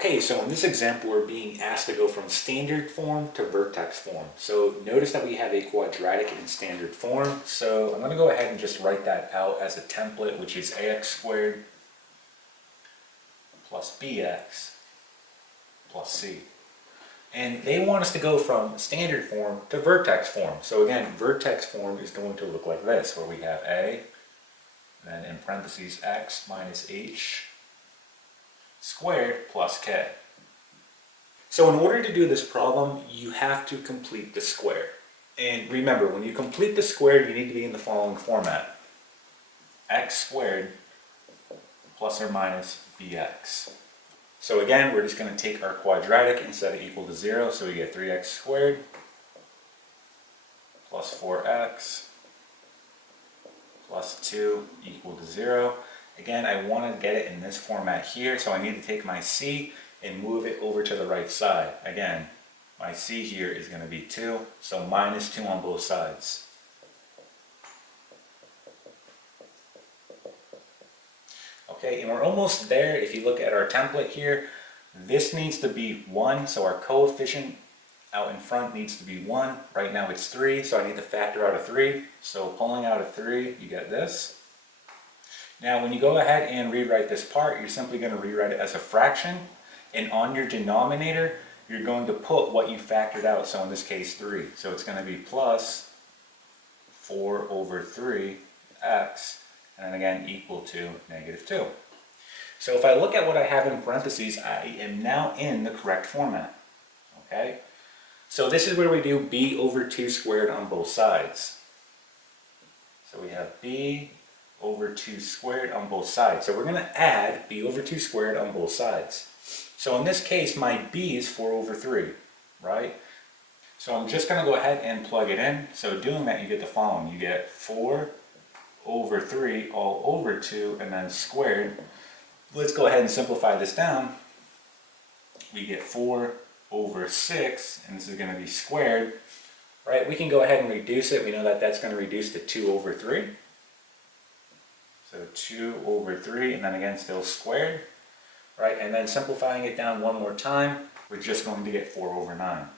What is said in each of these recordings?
Okay, so in this example, we're being asked to go from standard form to vertex form. So notice that we have a quadratic in standard form. So I'm going to go ahead and just write that out as a template, which is ax squared plus bx plus c. And they want us to go from standard form to vertex form. So again, vertex form is going to look like this, where we have a, then in parentheses x minus h squared plus k. So in order to do this problem, you have to complete the square. And remember, when you complete the square, you need to be in the following format. X squared plus or minus bx. So again, we're just going to take our quadratic and set it equal to 0. So we get 3x squared plus 4x plus 2 equal to 0. Again, I want to get it in this format here, so I need to take my c and move it over to the right side. Again, my c here is going to be 2, so minus 2 on both sides. Okay, and we're almost there. If you look at our template here, this needs to be 1, so our coefficient out in front needs to be 1. Right now it's 3, so I need to factor out a 3. So pulling out a 3, you get this. Now when you go ahead and rewrite this part, you're simply going to rewrite it as a fraction, and on your denominator you're going to put what you factored out, so in this case 3. So it's going to be plus 4 over 3x, and then again equal to negative 2. So if I look at what I have in parentheses, I am now in the correct format. Okay? So this is where we do b over 2 squared on both sides. So we have b over 2 squared on both sides. So we're going to add b over 2 squared on both sides. So in this case, my b is 4 over 3, right? So I'm just going to go ahead and plug it in. So doing that, you get the following. You get 4 over 3 all over 2 and then squared. Let's go ahead and simplify this down. We get 4 over 6, and this is going to be squared, right? We can go ahead and reduce it. We know that that's going to reduce to 2 over 3. So 2 over 3, and then again still squared, right? And then simplifying it down one more time, we're just going to get 4 over 9.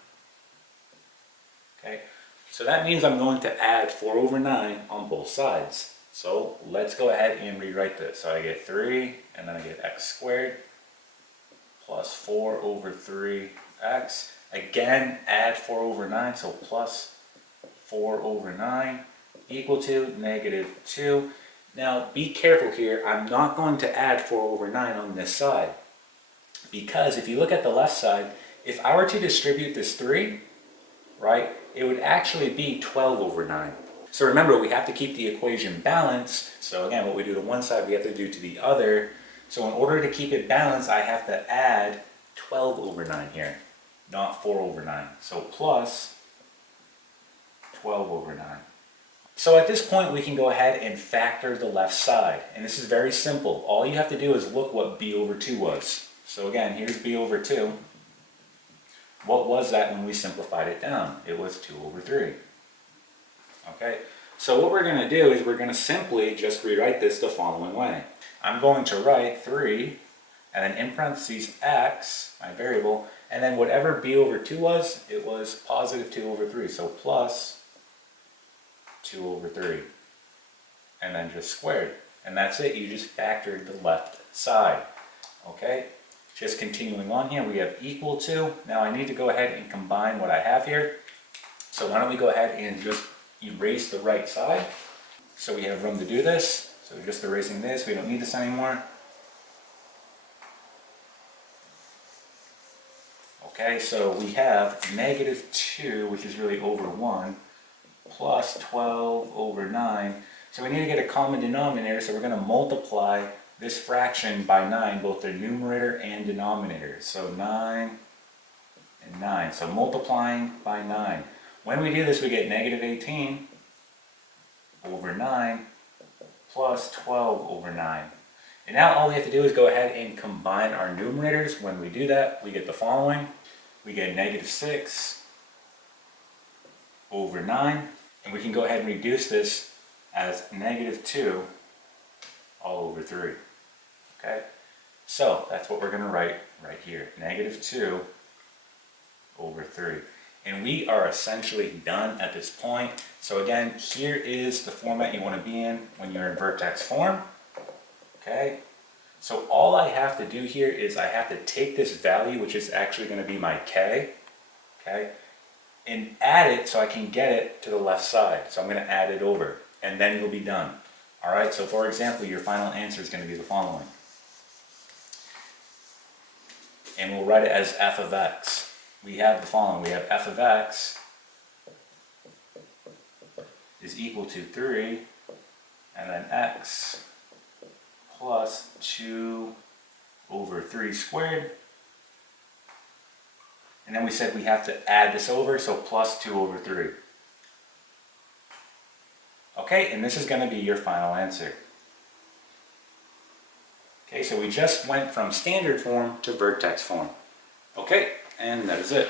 Okay, so that means I'm going to add 4 over 9 on both sides. So let's go ahead and rewrite this. So I get 3, and then I get x squared plus 4 over 3x. Again, add 4 over 9, so plus 4 over 9 equal to negative 2. Now be careful here, I'm not going to add 4 over 9 on this side, because if you look at the left side, if I were to distribute this 3, right, it would actually be 12 over 9. So remember, we have to keep the equation balanced. So again, what we do to one side, we have to do to the other. So in order to keep it balanced, I have to add 12 over 9 here, not 4 over 9. So plus 12 over 9. So at this point, we can go ahead and factor the left side. And this is very simple. All you have to do is look what b over 2 was. So again, here's b over 2. What was that when we simplified it down? It was 2 over 3. Okay, so what we're going to do is we're going to simply just rewrite this the following way. I'm going to write 3, and then in parentheses x, my variable, and then whatever b over 2 was, it was positive 2 over 3. So plus 2 over 3, and then just squared. And that's it, you just factored the left side. Okay, just continuing on here, we have equal to. Now I need to go ahead and combine what I have here. So why don't we go ahead and just erase the right side. So we have room to do this. So we're just erasing this, we don't need this anymore. Okay, so we have negative 2, which is really over 1, plus 12 over 9. So we need to get a common denominator, so we're going to multiply this fraction by 9, both the numerator and denominator. So 9 and 9. So multiplying by 9. When we do this, we get negative 18 over 9 plus 12 over 9. And now all we have to do is go ahead and combine our numerators. When we do that, we get the following. We get negative 6 over 9. And we can go ahead and reduce this as negative 2 all over 3. Okay? So that's what we're going to write right here. -2 over 3. And we are essentially done at this point. So again, here is the format you want to be in when you're in vertex form. Okay, so all I have to do here is I have to take this value, which is actually going to be my k, okay, and add it so I can get it to the left side. So I'm going to add it over, and then you'll be done. All right, so for example, your final answer is going to be the following. And we'll write it as f of x. We have the following. We have f of x is equal to 3, and then x plus 2 over 3 squared. And then we said we have to add this over, so plus 2 over 3. Okay, and this is going to be your final answer. Okay, so we just went from standard form to vertex form. Okay, and that is it.